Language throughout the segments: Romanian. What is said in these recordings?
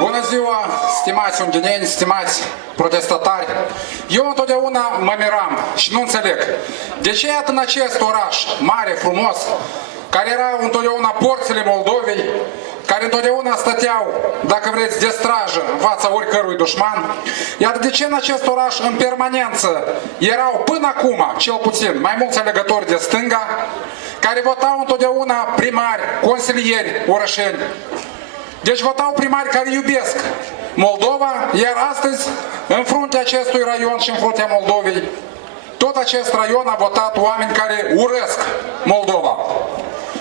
Bună ziua, stimați unghineni, stimați protestatari. Eu întotdeauna mă miram și nu înțeleg de ce iată în acest oraș mare, frumos, care erau întotdeauna porțile Moldovei, care întotdeauna stăteau, dacă vreți, de strajă în fața oricărui dușman, iar de ce în acest oraș în permanență erau până acum, cel puțin, mai mulți alegători de stânga, care votau întotdeauna primari, consilieri, orășeni. Deci votau primari care iubesc Moldova, iar astăzi, în fruntea acestui raion și în fruntea Moldovei, tot acest raion a votat oameni care urăsc Moldova.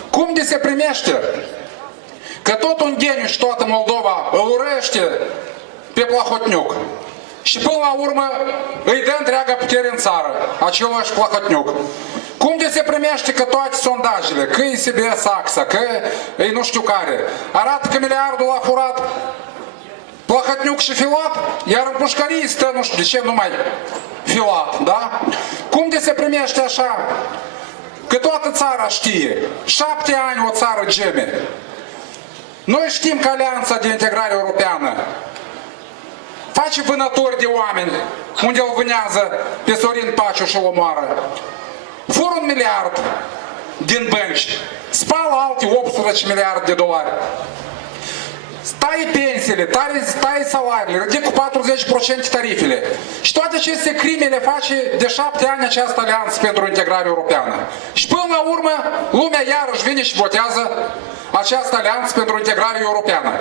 Cum de se primește că tot Ungheniu și toată Moldova îl urăște pe Plahotniuc și până la urmă îi dă întreaga putere în țară, același Plahotniuc? Cum de se primește că toate sondajele, că e SBS AXA, că e nu știu care, arată că miliardul a furat Plahotniuc și Filat, iar în pușcării stă, nu știu de ce, numai Filat, da? Cum de se primește așa că toată țara știe, 7 ani o țară geme? Noi știm că Alianța de Integrare Europeană face vânători de oameni unde îl vânează pe Sorin Paciu și îl omoară. Fură 1 miliard din bănci, spală alte 18 miliarde de dolari. Taie pensiile, taie salariile, ridică cu 40% tarifele. Și toate aceste crime le face de 7 ani această Alianță pentru Integrare Europeană. Și până la urmă, lumea iarăși vine și votează această Alianță pentru Integrare Europeană.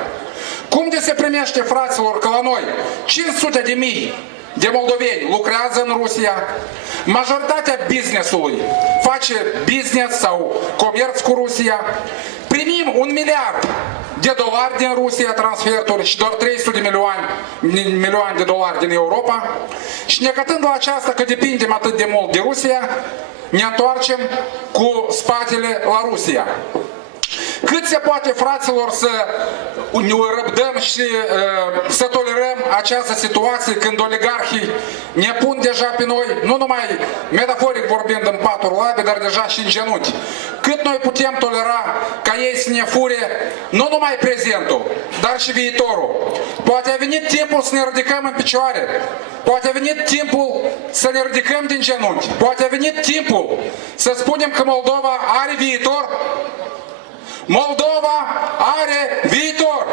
Cum de se primește, fraților, că la noi 500.000 de moldoveni lucrează în Rusia, majoritatea business-ului face business sau comerț cu Rusia, primim 1 miliard de dolari din Rusia transferuri și doar 300 de milioane de dolari din Europa și necătând la aceasta că depindem atât de mult de Rusia, ne întoarcem cu spatele la Rusia. Cât se poate, fraților, să ne răbdăm și să tolerăm această situație când oligarhii ne pun deja pe noi, nu numai metaforic vorbind în paturi labe, dar deja și în genunchi. Cât noi putem tolera ca ei să ne fure nu numai prezentul, dar și viitorul. Poate a venit timpul să ne ridicăm în picioare, poate a venit timpul să ne ridicăm din genunchi, poate a venit timpul să spunem că Moldova are viitor. Moldova are viitor!